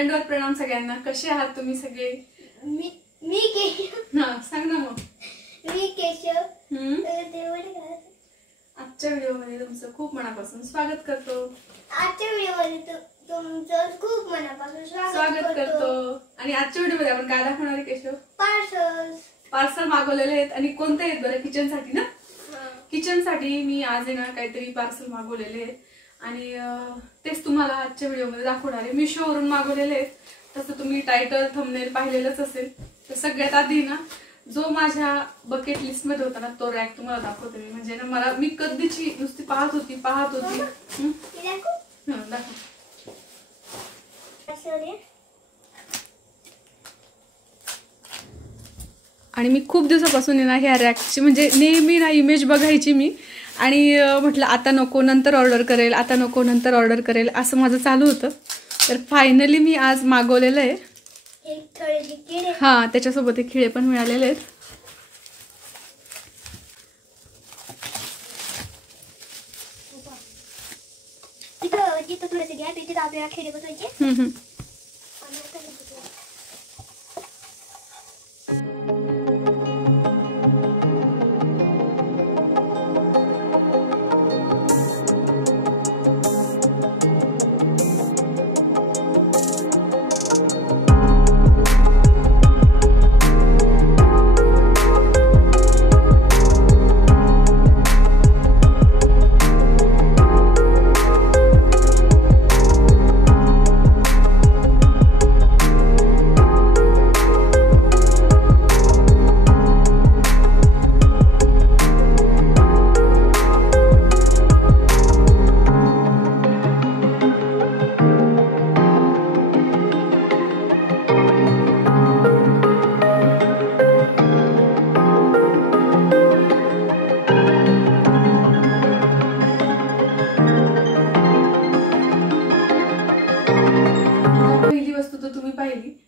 दंडवत प्रणाम सगळ्यांना. कसे आहात तुम्ही सगळे? मी केशव. सांग ना मग. मी केशव. आजच्या व्हिडिओमध्ये तुमचं खूप मनापासून स्वागत करतो. आजच्या व्हिडिओमध्ये तुमचं खूप मनापासून स्वागत करतो. आणि आजच्या व्हिडिओमध्ये आपण काय दाखवणार आहे केशव? पार्सल मागवलेले आहेत. आणि कोणते आहेत बरं? किचन साठी ना. किचन साठी मी आज आहे ना काहीतरी पार्सल मागवलेले आहेत आणि तेच तुम्हाला आजच्या व्हिडिओमध्ये दाखवणार आहे. मिशोवरून मागवलेले आहेत. तसं तुम्ही टायटल थंबनेल पाहिलेलंच असेल. तर सगळ्यात आधी ना जो माझ्या बकेट लिस्ट मध्ये होता ना तो रॅक तुम्हाला दाखवते मी. म्हणजे ना मी कधीची नुसती पाहत होती. दाखव. आणि मी खूप दिवसापासून ना ह्या रॅकची म्हणजे नेहमी ना इमेज बघायची मी. आणि म्हटलं आता नको नंतर ऑर्डर करेल, आता नको नंतर ऑर्डर करेल असं माझं चालू होतं. तर फायनली मी आज मागवलेलं आहे. हा, त्याच्यासोबत एक खिळे पण मिळालेले आहेत. जिथं थोडेसे गॅप आहे तिथं आपल्याला खिळे बसवायचे.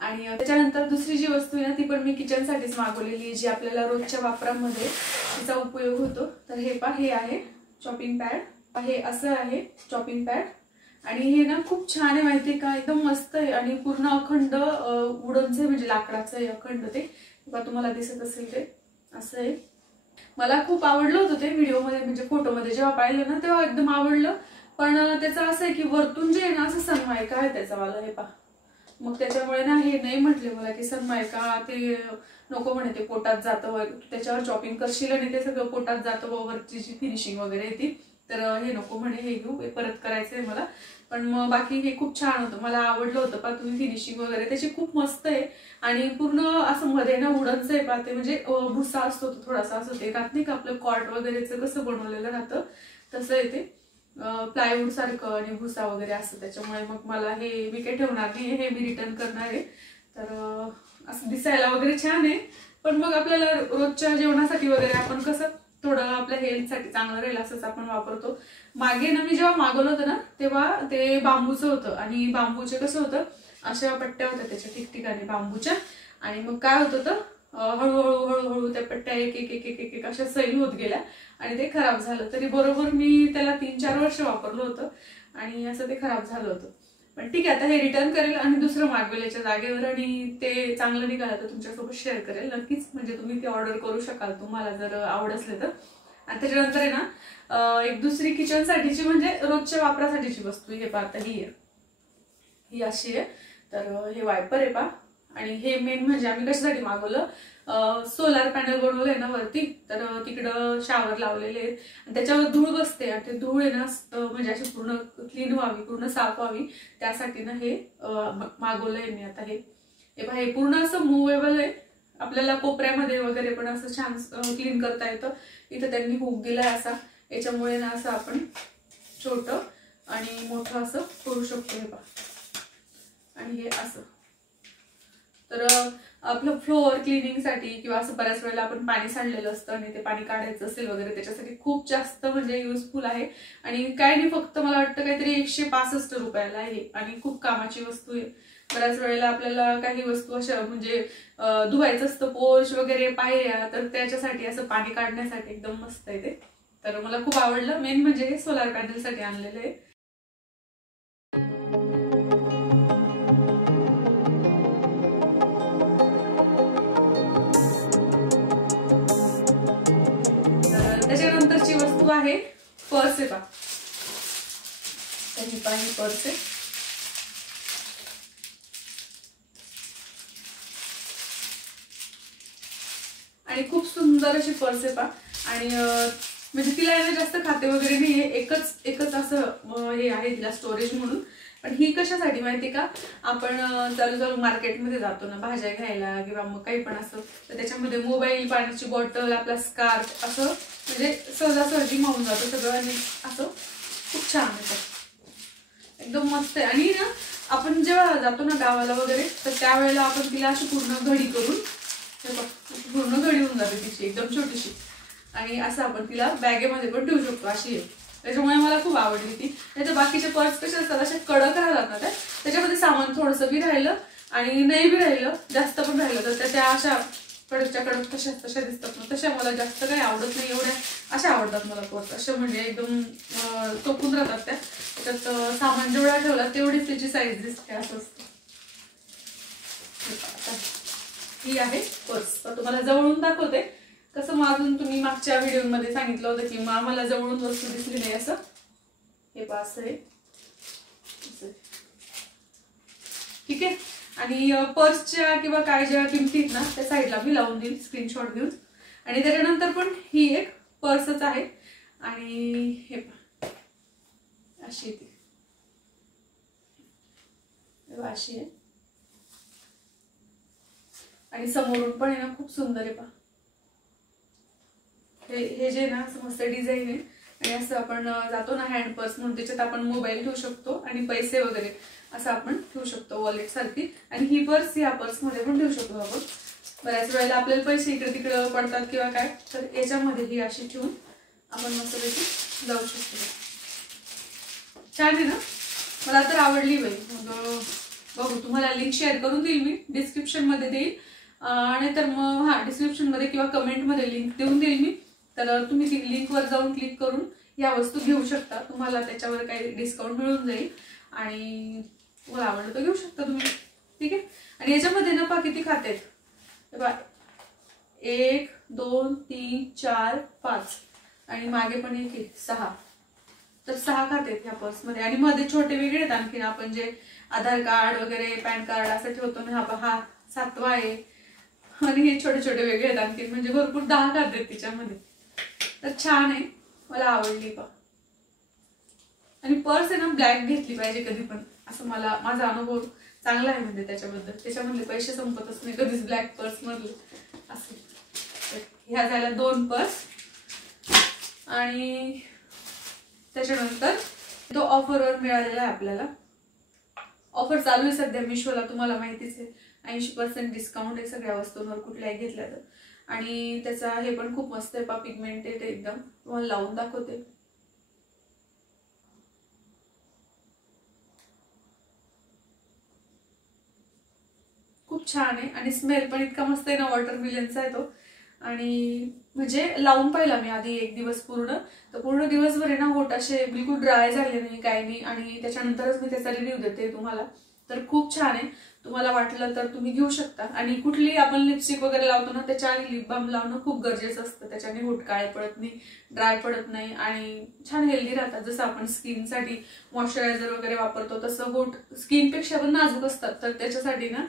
आणि त्याच्यानंतर दुसरी जी वस्तू आहे ना ती पण मी किचन साठीच मागवलेली आहे, जी आपल्याला रोजच्या वापरामध्ये तिचा उपयोग होतो. तर हे हे आहे चॉपिंग पॅड. हे असं आहे चॉपिंग पॅड. आणि हे ना खूप छान आहे माहितीये का, एकदम मस्त आहे. आणि पूर्ण अखंड वुडनचं म्हणजे लाकडाचं आहे अखंड. ते तुम्हाला दिसत असेल ते असं आहे. मला खूप आवडलं होतं ते व्हिडिओमध्ये म्हणजे फोटोमध्ये जेव्हा पाहिलं ना तेव्हा एकदम आवडलं. पण त्याचं असं आहे की वरतून जे आहे ना असं सनमायका आहे त्याचा वाला. हे पहा. मग त्याच्यामुळे ना हे नाही म्हटले मला की सनमायका ते नको म्हणे, ते पोटात जातं, त्याच्यावर चॉपिंग करशील आणि ते सगळं पोटात जातं वरची जी फिनिशिंग वगैरे ती. तर हे नको म्हणे, हे घेऊ, हे परत करायचंय मला. पण मग बाकी हे खूप छान होतं, मला आवडलं होतं. पहा तुम्ही फिनिशिंग वगैरे त्याची खूप मस्त आहे. आणि पूर्ण असं मध्ये ना वुडनचं आहे पाहते, म्हणजे भुसा असतो तो थोडासा असं ते राहत नाही का आपलं कॉट वगैरेचं कसं बनवलेलं राहतं तसं आहे ते प्लायवूड सारखं आणि भुसा वगैरे असं. त्याच्यामुळे मग मला हे मी काही ठेवणार नाही, हे मी रिटर्न करणार आहे. तर असं दिसायला वगैरे छान आहे. पण मग आपल्याला रोजच्या जेवणासाठी वगैरे आपण कसं थोडं आपल्या हेल्थसाठी चांगलं राहील असंच आपण वापरतो. मागे ना मी जेव्हा मागवलं होतं ना तेव्हा ते बांबूचं होतं. आणि बांबूचे कसं होतं अशा पट्ट्या होत्या त्याच्या ठिकठिकाणी बांबूच्या. आणि मग काय होत होतं हळूहळू त्या पट्ट्या एक एक एक एक एक अशा सैल होत गेल्या आणि ते खराब झालं. तरी बरोबर मी त्याला 3-4 वर्ष वापरलं होतं आणि असं ते खराब झालं होतं. पण ठीक आहे, आता हे रिटर्न करेल आणि दुसरं मागवल्याच्या जागेवर. आणि ते चांगलं निघालं तर तुमच्यासोबत शेअर करेल नक्कीच. म्हणजे तुम्ही ते ऑर्डर करू शकाल तुम्हाला जर आवड असले तर. आणि त्याच्यानंतर आहे ना एक दुसरी किचन साठीची म्हणजे रोजच्या वापरासाठीची वस्तू. हे पाहता ही अशी आहे. तर हे वायपर आहे पहा. आणि हे मेन म्हणजे आम्ही कशासाठी मागवलं, सोलार पॅनल बनवलंय ना वरती. तर तिकडं शावर लावलेले आहेत आणि त्याच्यावर धूळ बसते. आणि ते धूळ आहे ना म्हणजे अशी पूर्ण क्लीन व्हावी, पूर्ण साफ व्हावी, त्यासाठी ना हे मागवलंय मी. आता हे पूर्ण असं मूवेबल आहे. आपल्याला कोपऱ्यामध्ये वगैरे पण असं छान क्लीन करता येतं. इथं त्यांनी हुक दिलाय असा. याच्यामुळे ना असं आपण छोटं आणि मोठं असं करू शकतो. हे पहा. आणि हे असं तर आपलं फ्लोअर क्लिनिंग साठी किंवा असं बऱ्याच वेळेला आपण पाणी सांडलेलं असतं आणि ते पाणी काढायचं असेल वगैरे त्याच्यासाठी खूप जास्त म्हणजे युजफुल आहे. आणि काय नाही, फक्त मला वाटतं काहीतरी 165 रुपयाला आहे आणि खूप कामाची वस्तू आहे. बऱ्याच वेळेला आपल्याला काही वस्तू अशा म्हणजे धुवायचं असतं, पोर्च वगैरे पायऱ्या, तर त्याच्यासाठी असं पाणी काढण्यासाठी एकदम मस्त आहे ते. तर मला खूप आवडलं. मेन म्हणजे हे सोलार पॅनल साठी आणलेलं आहे. नंतरची वस्तू आहे पर्स आहे पहा. तर ही पहा ही पर्स आहे. आणि खूप सुंदर अशी पर्स आहे पहा. आणि म्हणजे तिला आहे ना जास्त खाते वगैरे नाहीये, एकच असं हे आहे तिला स्टोरेज म्हणून. पण ही कशासाठी माहिती का, आपण चालू मार्केटमध्ये जातो ना भाज्या घ्यायला किंवा मग काही पण असं, तर त्याच्यामध्ये मोबाईल, पाण्याची बॉटल, आपला स्कार्फ असं म्हणजे सहजासहजी मावून जातं सगळं. आणि असं खूप छान आहे, एकदम मस्त आहे. आणि ना आपण जेव्हा जातो ना गावाला वगैरे, तर त्यावेळेला आपण तिला अशी पूर्ण घडी करून, पूर्ण घडी होऊन जाते तिची एकदम छोटीशी. आणि असं आपण तिला बॅगेमध्ये पण ठेवू शकतो अशी आहे. त्याच्यामुळे मला खूप आवडली ती. नाही तर बाकीचे पर्स कसे असतात असे कडक राहतात ना, त्याच्यामध्ये सामान थोडंसं बी राहिलं आणि नाही बी राहिलं, जास्त पण राहिलं तर त्या अशा कडकच्या कडक तशा दिसतात ना, तशा मला जास्त काही आवडत नाही. एवढ्या अशा आवडतात मला पर्स, अशा म्हणजे एकदम चोखून राहतात त्या. त्याच्यात सामान जेवढा ठेवला तेवढीच त्याची साईज दिसते असं असतं. ही आहे पर्स. तर तुम्हाला जवळून दाखवते कसं. अजून तुम्ही मागच्या व्हिडिओमध्ये सांगितलं होतं की मला जवळून वस्तू दिसली नाही असं. हे पास आहे, ठीक आहे. आणि पर्सच्या किंवा काय ज्या किमती आहेत ना त्या साईडला मी लावून देईल स्क्रीनशॉट घेऊन. आणि त्याच्यानंतर पण ही एक पर्सच आहे. आणि हे अशी ती अशी आहे. आणि समोरून पण आहे ना खूप सुंदर आहे पहा. हे जे ना असं मस्त डिझाईन आहे. आणि असं आपण जातो ना हँड पर्स म्हणून, त्याच्यात आपण मोबाईल ठेवू शकतो आणि पैसे वगैरे असं आपण ठेवू शकतो वॉलेट सारखी. आणि ही पर्स या पर्समध्ये पण ठेवू शकतो आपण. बऱ्याच वेळेला आपल्याला पैसे इकडे तिकडे पडतात किंवा काय, तर याच्यामध्ये ही अशी ठेवून आपण मस्तपैकी जाऊ शकतो. छान आहे ना, मला तर आवडली बाई. मग बघू, तुम्हाला लिंक शेअर करून देईल मी, डिस्क्रिप्शन मध्ये देईल. आणि तर मग डिस्क्रिप्शन मध्ये किंवा कमेंट मध्ये लिंक देऊन देईल मी. तर तुम्ही ती लिंकवर जाऊन क्लिक करून या वस्तू घेऊ शकता. तुम्हाला त्याच्यावर काही डिस्काउंट मिळून जाईल आणि तुम्हाला आवडलं तर घेऊ शकता तुम्ही, ठीक आहे. आणि याच्यामध्ये ना पहा किती खाते आहेत. 1 2 3 4 5 आणि मागे पण एक 6. तर 6 खाते आहेत ह्या पर्समध्ये. आणि मध्ये छोटे वेगळे आहेत आणखीन, आपण जे आधार कार्ड वगैरे पॅन कार्ड असं ठेवतो ना, हा 7वा आहे. आणि हे छोटे छोटे वेगळे आहेत आणखीन, म्हणजे भरपूर 10 खाते आहेत तिच्यामध्ये. तर छान आहे, मला आवडली पहा. आणि पर्स आहे ना ब्लॅक घेतली पाहिजे कधी पण, असं माझा अनुभव चांगला आहे. म्हणजे त्याच्यामधले पैसे संपतच नाही कधीच ब्लॅक पर्स मधले असे. ह्या झाल्या 2 पर्स. आणि त्याच्यानंतर तो ऑफरवर मिळालेला आहे आपल्याला. ऑफर चालू आहे सध्या मिशोला, तुम्हाला माहितीच आहे. 80% डिस्काउंट आहे सगळ्या वस्तूंवर कुठल्याही घेतल्या तर. आणि त्याचा हे पण खूप मस्त आहे पहा, पिगमेंटेड एकदम. तुम्हाला लावून दाखवते. खूप छान आहे आणि स्मेल पण इतका मस्त आहे ना, वॉटरमेलनचा आहे तो. आणि म्हणजे लावून पाहिला मी आधी 1 दिवस पूर्ण, तर पूर्ण दिवसभर आहे ना होट असे बिलकुल ड्राय झाले नाही, काय नाही. आणि त्याच्यानंतरच मी त्याचा रिव्ह्यू देते तुम्हाला. तर खूप छान आहे, तुम्हाला वाटलं तर तुम्ही घेऊ शकता. आणि कुठली आपण लिपस्टिक वगैरे लावतो ना त्याच्या आधी लिप बाम लावणं खूप गरजेचं असतं. त्याच्याने होट काळे पडत नाही, ड्राय पडत नाही आणि छान हेल्दी राहतात. जसं आपण स्किनसाठी मॉइश्चरायझर वगैरे वापरतो तसं होट स्किनपेक्षा पण नाजूक असतात. तर त्याच्यासाठी ना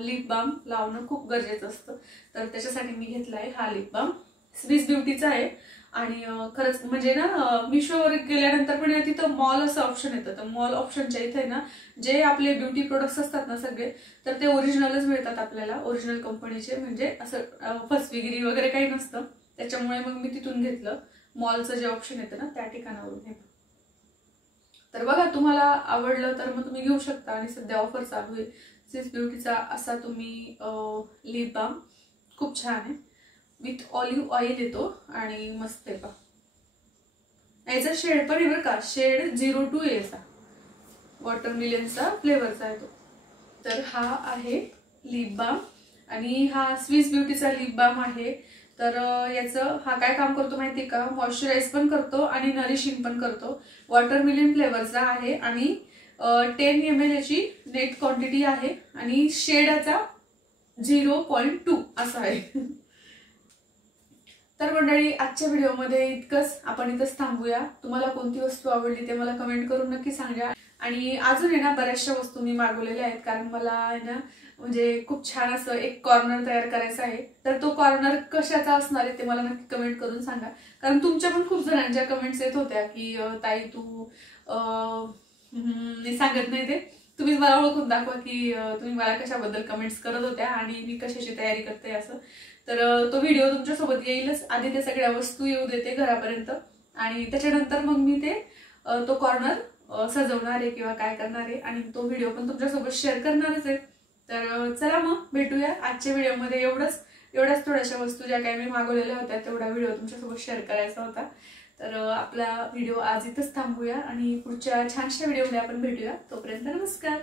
लिप बाम लावणं खूप गरजेचं असतं. तर त्याच्यासाठी मी घेतलाय हा लिप बाम, स्विस ब्युटीचा आहे. आणि खरंच म्हणजे ना मिशोवर गेल्यानंतर पण तिथं मॉल असं ऑप्शन येतं. तर मॉल ऑप्शनच्या इथे ना जे आपले ब्युटी प्रोडक्ट्स असतात ना सगळे, तर ते ओरिजिनलच मिळतात आपल्याला, ओरिजिनल कंपनीचे. म्हणजे असं फसवेगिरी वगैरे काही नसतं. त्याच्यामुळे मग मी तिथून घेतलं. मॉलचं जे ऑप्शन येतं ना त्या ठिकाणावरून हे. तर बघा, तुम्हाला आवडलं तर मग तुम्ही घेऊ शकता. आणि सध्या ऑफर चालू आहे स्विस ब्युटीचा असा तुम्ही लिप बाम. खूप छान आहे, विथ ऑलिव्ह ऑइल येतो आणि मस्त आहे पहा. याचा शेड पण आहे बरं का, शेड 02 याचा वॉटरमेलनचा फ्लेवरचा आहे तो. तर हा आहे लिप बाम आणि हा स्विस ब्युटीचा लिप बाम आहे. तर याचं हा काय काम करतो माहिती का, मॉइश्चराइज पण करतो आणि नरिशिंग पण करतो. वॉटरमेलन फ्लेवरचा आहे आणि 10 ml याची नेट क्वांटिटी आहे. आणि शेड याचा 0.2 असा आहे. तर मंडळी, आजच्या व्हिडिओमध्ये इतकंच. आपण इथंच थांबूया. तुम्हाला कोणती वस्तू आवडली ते मला कमेंट करून नक्की सांगा. आणि अजून आहे ना बऱ्याचशा वस्तू मी मागवलेल्या आहेत, कारण मला आहे ना म्हणजे खूप छान असं एक कॉर्नर तयार करायचा आहे. तर तो कॉर्नर कशाचा असणार आहे ते मला नक्की कमेंट करून सांगा, कारण तुमच्या पण खूप जणांच्या कमेंट्स येत होत्या की ताई तू मी सांगत नाही ते, तुम्ही मला ओळखून दाखवा की तुम्ही मला कशाबद्दल कमेंट्स करत होत्या आणि मी कशाची तयारी करते असं. तर तो व्हिडिओ तुमच्यासोबत येईलच. आधी ते सगळ्या वस्तू येऊ देते घरापर्यंत आणि त्याच्यानंतर मग मी ते तो कॉर्नर सजवणार आहे किंवा काय करणार आहे आणि तो व्हिडिओ पण तुमच्यासोबत शेअर करणारच आहे. तर चला मग भेटूया आजच्या व्हिडिओमध्ये. एवढ्याच थोड्याशा वस्तू ज्या काही मी मागवलेल्या होत्या तेवढा व्हिडिओ तुमच्यासोबत शेअर करायचा होता. तर आपला व्हिडिओ आज इथंच थांबूया आणि पुढच्या छानशा व्हिडिओमध्ये आपण भेटूया. तोपर्यंत नमस्कार.